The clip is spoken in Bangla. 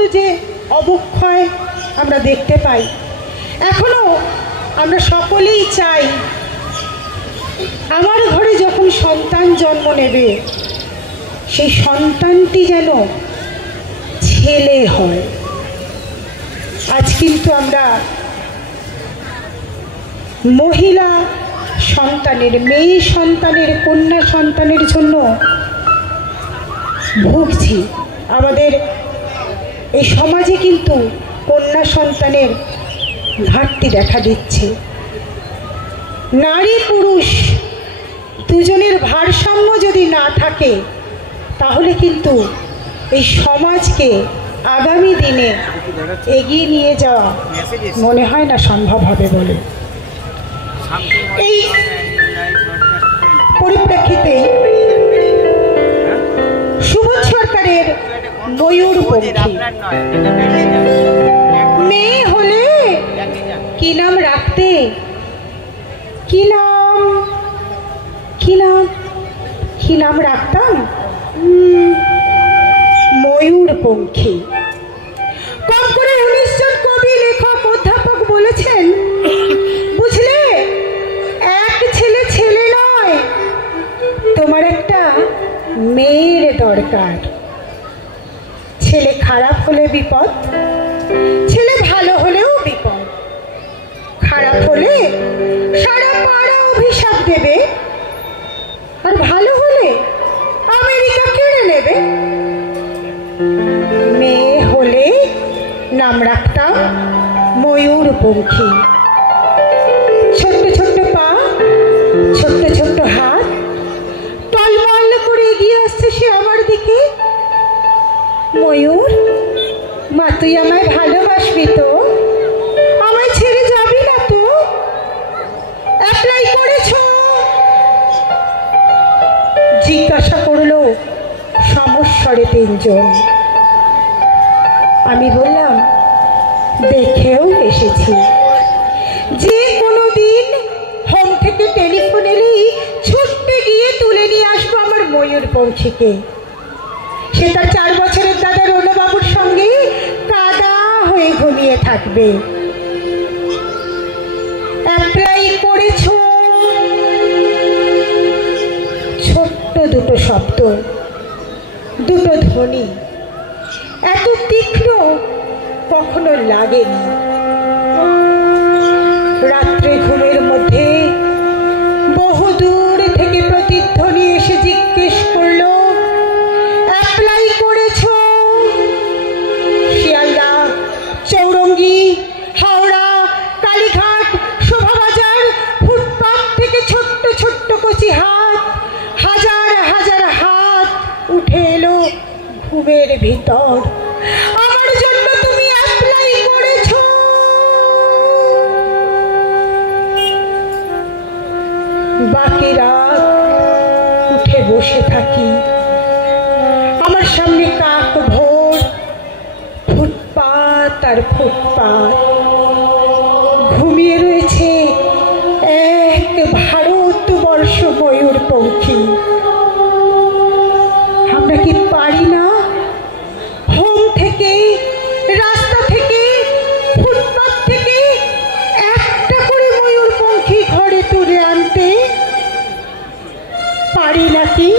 শুধু যে অবক্ষয় আমরা দেখতে পাই, এখনো আমরা সকলেই চাই আমার ঘরে যখন সন্তান জন্ম নেবে সেই সন্তানটি যেন ছেলে হয়। আজ কিন্তু আমরা মহিলা সন্তানের, মেয়ে সন্তানের, কন্যা সন্তানের জন্য ভুগছি। আমাদের এই সমাজে কিন্তু কন্যা সন্তানের ঘাটতি দেখা দিচ্ছে। নারী পুরুষ দুজনের ভারসাম্য যদি না থাকে তাহলে কিন্তু এই সমাজকে আগামী দিনে এগিয়ে নিয়ে যাওয়া মনে হয় না সম্ভব হবে বলে। এই পরিপ্রেক্ষিতে সুবোধ সরকারের ময়ূরপঙ্খী মেয়ে হলে কি নাম রাখতে, কি নাম রাখতাম? ময়ূরপঙ্খী। কম করে 19 জন কবি, লেখক, অধ্যাপক বলেছেন, বুঝলে এক ছেলে ছেলে নয়, তোমার একটা মেয়ের দরকার। ছেলে খারাপ হলে বিপদ, ছেলে ভালো হলেও বিপদ। খারাপ হলে সারা পাড়া অভিশাপ দেবে, আর ভালো হলে আমেরিকা কেড়ে নেবে। মেয়ে হলে নাম রাখতাম ময়ূরপঙ্খী। ছোট্ট ছোট্ট পা, ছোট্ট ছোট্ট হাত, টলমল করে এগিয়ে আসছে সে আমার দিকে। ময়ূর, মা তুই আমায় ভালোবাসবি তো? আমায় ছেড়ে যাবি না তো? অ্যাপ্লাই করেছ? জিজ্ঞাসা করলো সমস্বরে 3 জন। আমি বললাম দেখেও এসেছি। যে কোনো দিন হোম থেকে টেলিফোন এলেই ছুটতে গিয়ে তুলে নিয়ে আসবো আমার ময়ূরপঙ্খীকে। সে তার 4 বছরের দাদা রণবাবুর সঙ্গে কাদা হয়ে ঘুমিয়ে থাকবে। অ্যাপ্লাই করেছ? ছোট্ট দুটো শব্দ, দুটো ধ্বনি, এত তীক্ষ্ণ কখনো লাগেনি। রাত্রে ঘুমের মধ্যে বহু দূর থেকে প্রতিধ্বনি এসে জিজ্ঞেস করলো অ্যাপ্লাই করেছ? শিয়ালদা, চৌরঙ্গি, হাওড়া, কালীঘাট, শোভাবাজার, ফুটপাত থেকে ছোট্ট ছোট্ট কচি হাত, হাজার হাজার হাত উঠে এলো ঘুমের ভিতর। আমার জন্য তুমি অ্যাপ্লাই করেছ? বাকি রাত উঠে বসে থাকি। আমার সামনে কাক ভোর, ফুটপাত আর ফুটপাত। ঘুমিয়ে রয়েছে এক ভারতবর্ষ ময়ূরপঙ্খী। আমরা কি পারি না হোম থেকে, রাস্তা থেকে, ফুটপাত থেকে একটা করে ময়ূরপঙ্খী ঘরে তুলে আনতে? পারি নাকি?